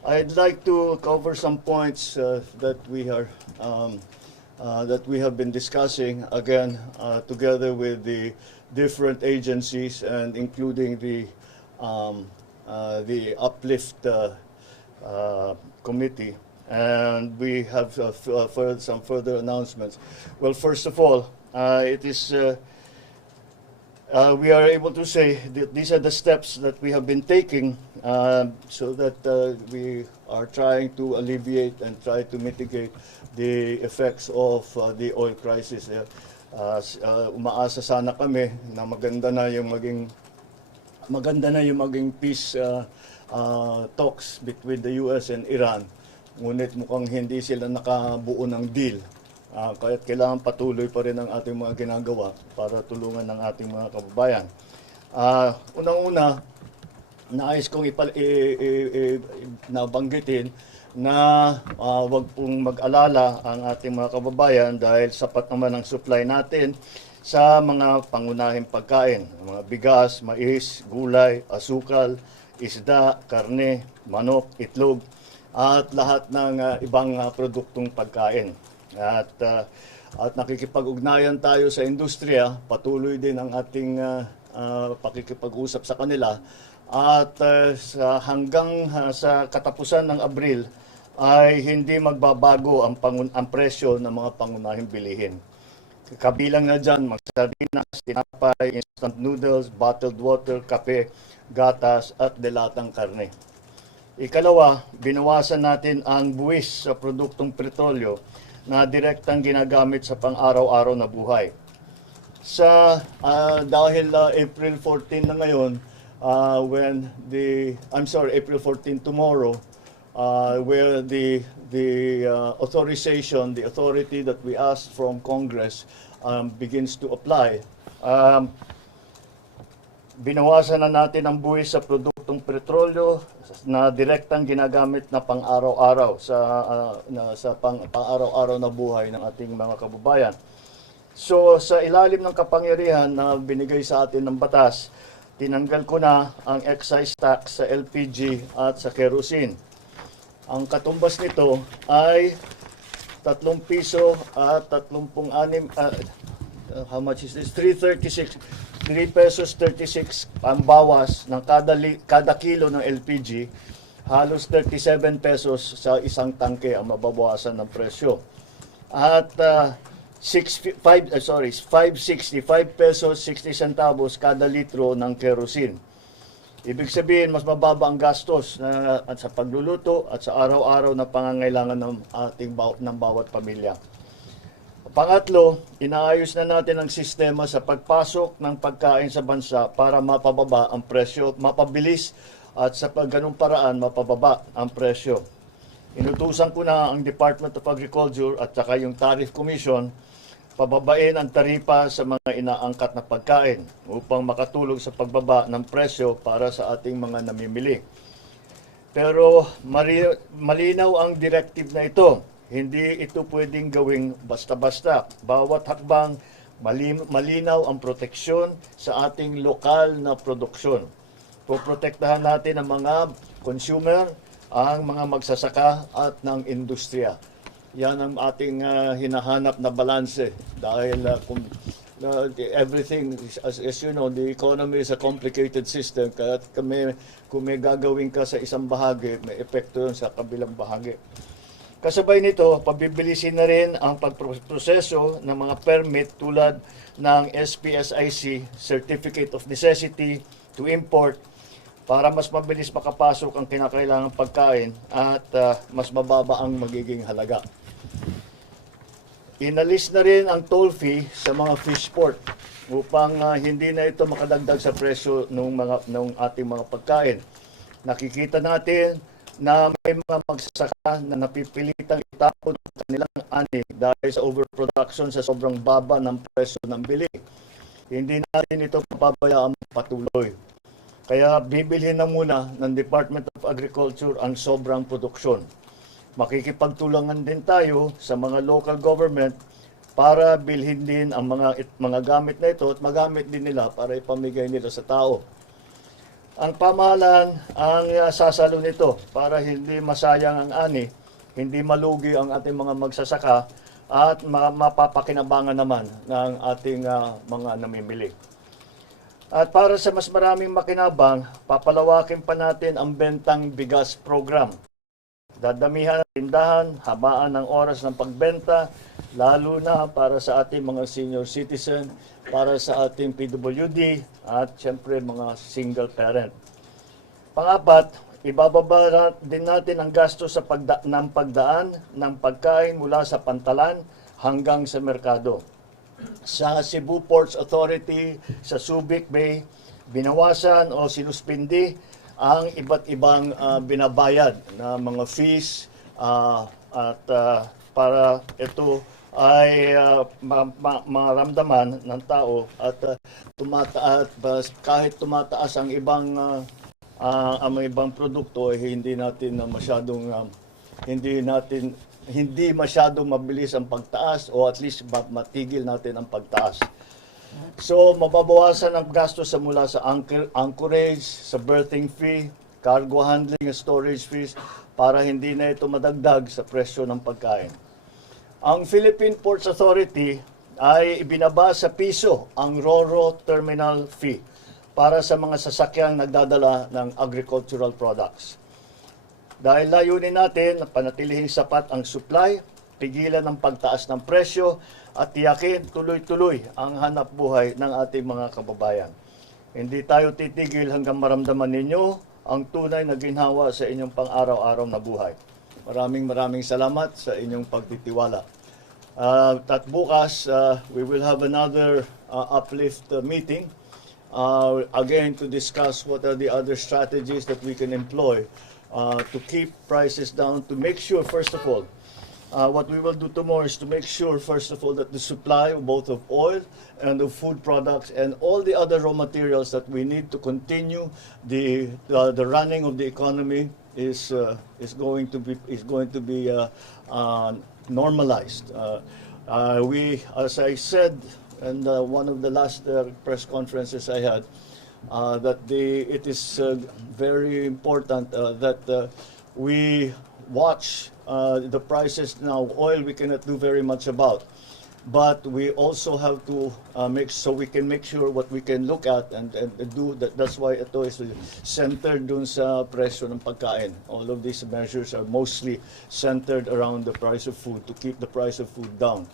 I'd like to cover some points that we have been discussing again together with the different agencies and including the Uplift committee. And we have some further announcements. Well, first of all, it is we are able to say that these are the steps that we have been taking so that we are trying to alleviate and try to mitigate the effects of the oil crisis. Umaasa sana kami na maganda na yung maging peace talks between the US and Iran. Ngunit mukhang hindi sila nakabuo ng deal. Kaya't kailangan patuloy pa rin ang ating mga ginagawa para tulungan ng ating mga kababayan. Unang-una, nais kong nabanggitin na wag pong mag-alala ang ating mga kababayan dahil sapat naman ang supply natin sa mga pangunahing pagkain. Mga bigas, mais, gulay, asukal, isda, karne, manok, itlog, at lahat ng ibang produktong pagkain. At nakikipag-ugnayan tayo sa industriya, patuloy din ang ating pakikipag-usap sa kanila. At hanggang sa katapusan ng Abril ay hindi magbabago ang presyo ng mga pangunahing bilihin. Kabilang na dyan, sardinas, tinapay, instant noodles, bottled water, kape, gatas at delatang karne. Ikalawa, binawasan natin ang buwis sa produktong petrolyo na direktang ginagamit sa pang-araw-araw na buhay. Dahil April 14 na ngayon, April 14 tomorrow, where the authorization, the authority that we asked from Congress begins to apply. Binawasan na natin ang buwis sa produktong petrolyo na direktang ginagamit na pang-araw-araw sa pang-araw-araw na buhay ng ating mga kababayan. So sa ilalim ng kapangyarihan na binigay sa atin ng batas, tinanggal ko na ang excise tax sa LPG at sa kerosene. Ang katumbas nito ay 3 piso at 36, how much is this? 336. 3 pesos 36 ang bawas ng kada kilo ng LPG, halos 37 pesos sa isang tangke ang mababawasan ng presyo. At 565 pesos 60 centavos kada litro ng kerosene. Ibig sabihin, mas mababa ang gastos at sa pagluluto at sa araw-araw na pangangailangan ng bawat pamilya. Pangatlo, inaayos na natin ang sistema sa pagpasok ng pagkain sa bansa para mapababa ang presyo, mapabilis at sa ganung paraan mapababa ang presyo. Inutusan ko na ang Department of Agriculture at saka yung Tariff Commission pababain ang taripa sa mga inaangkat na pagkain upang makatulong sa pagbaba ng presyo para sa ating mga namimili. Pero malinaw ang directive na ito. Hindi ito pwedeng gawing basta-basta. Bawat hakbang, malinaw ang proteksyon sa ating lokal na produksyon. Poprotektahan natin ang mga consumer, ang mga magsasaka at ng industriya. Yan ang ating hinahanap na balanse dahil everything, as you know, the economy is a complicated system. Kaya kung may gagawin ka sa isang bahagi, may epekto yun sa kabilang bahagi. Kasabay nito, pabibilisin na rin ang pagproseso ng mga permit tulad ng SPSIC, Certificate of Necessity to Import, para mas mabilis makapasok ang kinakailangang pagkain at mas mababa ang magiging halaga. Inalis na rin ang toll fee sa mga fish port upang hindi na ito makadagdag sa presyo ng ating mga pagkain. Nakikita natin na may mga magsasaka na napipilitang itapon ang kanilang ani dahil sa overproduction sa sobrang baba ng presyo ng bili. Hindi natin ito papabayaan patuloy. Kaya bibilhin na muna ng Department of Agriculture ang sobrang produksyon. Makikipagtulungan din tayo sa mga local government para bilhin din ang mga gamit na ito at magamit din nila para ipamigay nila sa tao. Ang pamahalaan ang sasalo nito para hindi masayang ang ani, hindi malugi ang ating mga magsasaka at mapapakinabangan naman ng ating mga namimili. At para sa mas maraming makinabang, papalawakin pa natin ang bentang bigas program. Dadamihan ang tindahan, habaan ng oras ng pagbenta, lalo na para sa ating mga senior citizen, para sa ating PWD, at syempre mga single parent. Pangapat, ibababa din natin ang gasto sa pagdaan ng pagkain mula sa pantalan hanggang sa merkado. Sa Cebu Ports Authority, sa Subic Bay, binawasan o sinuspindi ang iba't ibang binabayad na mga fees para ito ay maramdaman ng tao at kahit tumataas ang ibang produkto ay hindi natin hindi masyadong mabilis ang pagtaas o at least matigil natin ang pagtaas. So, mababawasan ang gastos mula sa anchorage, sa berthing fee, cargo handling, storage fees para hindi na ito madagdag sa presyo ng pagkain. Ang Philippine Ports Authority ay ibinaba sa piso ang RoRo terminal fee para sa mga sasakyang nagdadala ng agricultural products. Dahil layunin natin na panatilihing sapat ang supply, pigilan ang pagtaas ng presyo, at tiyakin tuloy-tuloy ang hanap buhay ng ating mga kababayan. Hindi tayo titigil hanggang maramdaman ninyo ang tunay na ginhawa sa inyong pang-araw-araw na buhay. Maraming salamat sa inyong pagtitiwala. At bukas, we will have another uplift meeting again to discuss what are the other strategies that we can employ to keep prices down, to make sure, first of all, what we will do tomorrow is to make sure, first of all, that the supply both of oil and of food products and all the other raw materials that we need to continue the running of the economy is going to be normalized. We, as I said, in one of the last press conferences I had, that it is very important that we watch the prices now. Oil we cannot do very much about, but we also have to we can make sure what we can look at and do that. That's why ito is centered dun sa presyo ng pagkain. All of these measures are mostly centered around the price of food, to keep the price of food down.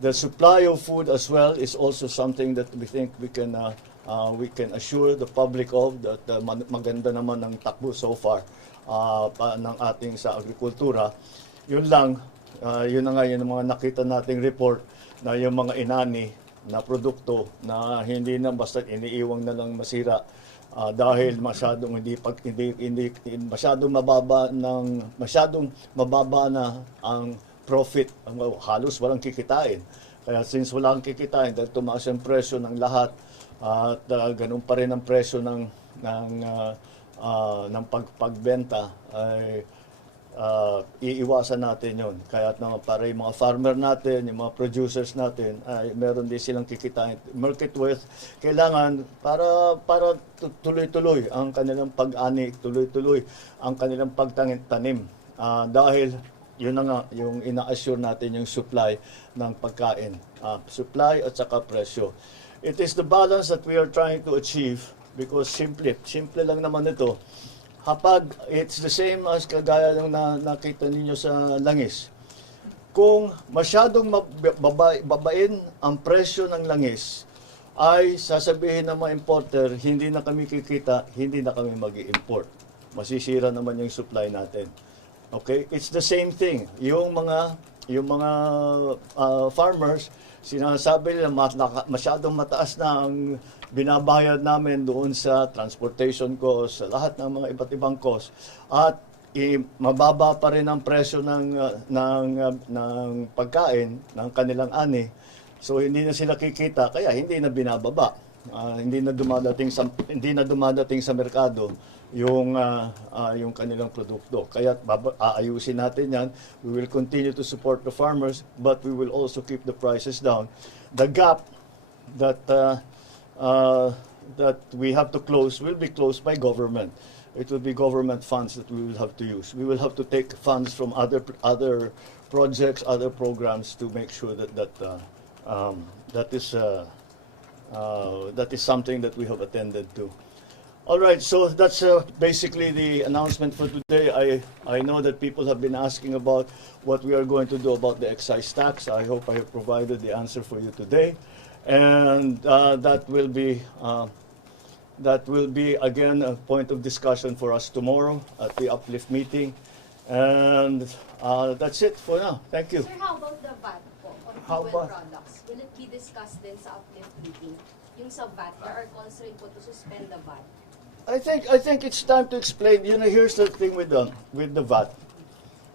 The supply of food as well is also something that we think we can assure the public of, that maganda naman ang takbo so far ng ating sa agrikultura. Yun lang, yun na nga yung mga nakita nating report na yung mga inani na produkto na hindi na basta iniiwang na lang masira dahil masyadong masyadong mababa na ang profit, halos walang kikitain. Kaya since walang kikitain, dahil tumaas ang presyo ng lahat at ganun pa rin ang presyo ng pagbenta, ay iiwasan natin yon. Kaya naman para yung mga farmer natin, yung mga producers natin, ay meron din silang kikitain. Market worth, kailangan para tuloy-tuloy ang kanilang pag-ani, tuloy-tuloy ang kanilang pagtanim. Dahil yun na nga, yung ina-assure natin yung supply ng pagkain. Supply at saka presyo. It is the balance that we are trying to achieve because simple lang naman ito. Kapag it's the same as kagaya ng nakita ninyo sa langis. Kung masyadong babain ang presyo ng langis, ay sasabihin ng mga importer, hindi na kami kikita, hindi na kami mag-i-import. Masisira naman yung supply natin. Okay? It's the same thing. Yung mga farmers, sinasabi nila masyadong mataas na ang binabayad namin doon sa transportation cost, sa lahat ng mga iba't ibang cost, at mababa pa rin ang presyo ng pagkain ng kanilang ani. So hindi na sila kikita, kaya hindi na binababa. Hindi na dumadating sa merkado yung kanilang produkto. Kaya aayusin natin yan. We will continue to support the farmers, but we will also keep the prices down. The gap that that we have to close will be closed by government. It will be government funds that we will have to use. We will have to take funds from other projects, other programs to make sure that that is something that we have attended to. All right, so that's basically the announcement for today. I know that people have been asking about what we are going to do about the excise tax. I hope I have provided the answer for you today, and that will be again a point of discussion for us tomorrow at the Uplift meeting, and that's it for now. Thank you. Sir, how about the VAT po on How fuel about- products? Will it be discussed din sa Uplift meeting? Yung sa VAT, there are calls rin po to suspend the VAT. I think it's time to explain. You know, here's the thing with the VAT,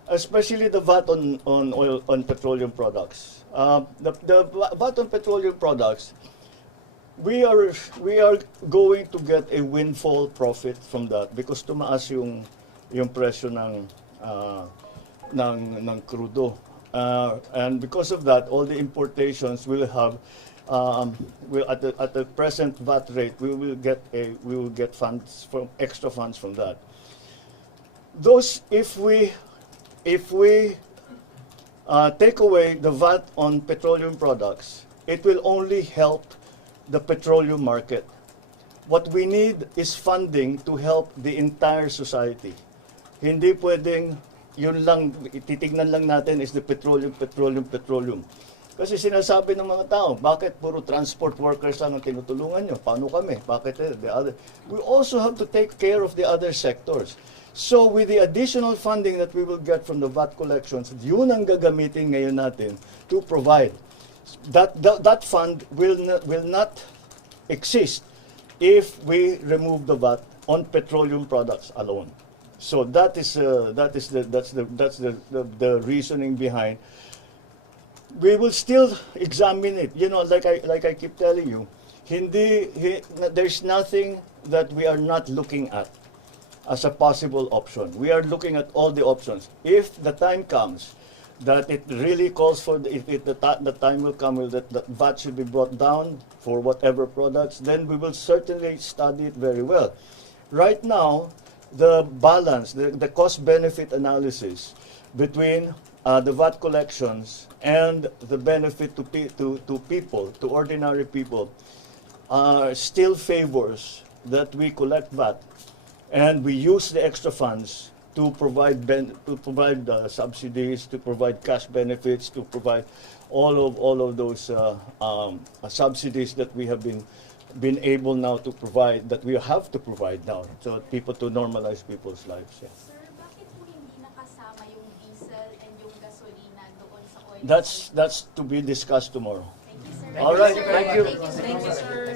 especially the VAT on oil, on petroleum products. The VAT on petroleum products, we are going to get a windfall profit from that because tumaas yung presyo ng crudo. And because of that, all the importations will have at the present VAT rate, we will get extra funds from that. Those, if we take away the VAT on petroleum products, it will only help the petroleum market. What we need is funding to help the entire society. Hindi pwedeng yun lang, titignan lang natin is the petroleum. Kasi sinasabi ng mga tao, bakit puro transport workers lang ang tinutulungan nyo? Paano kami? Bakit the other? We also have to take care of the other sectors. So with the additional funding that we will get from the VAT collections, yun ang gagamitin ngayon natin to provide. That fund will not exist if we remove the VAT on petroleum products alone. So that's the reasoning behind. We will still examine it. You know, like I keep telling you, there's nothing that we are not looking at as a possible option. We are looking at all the options. If the time comes that it really calls for, the time will come that VAT should be brought down for whatever products, then we will certainly study it very well. Right now, the balance, the cost-benefit analysis between the VAT collections and the benefit to people, to ordinary people, still favors that we collect VAT and we use the extra funds to provide subsidies, to provide cash benefits, to provide all of those subsidies that we have been able now to provide, that we have to provide now, so people to normalize people's lives. Yeah. Sir, bakit po hindi nakasama yung diesel and yung gasolina doon sa oil? That's to be discussed tomorrow. Thank you, sir. All right, Sir, thank you. Thank you, sir.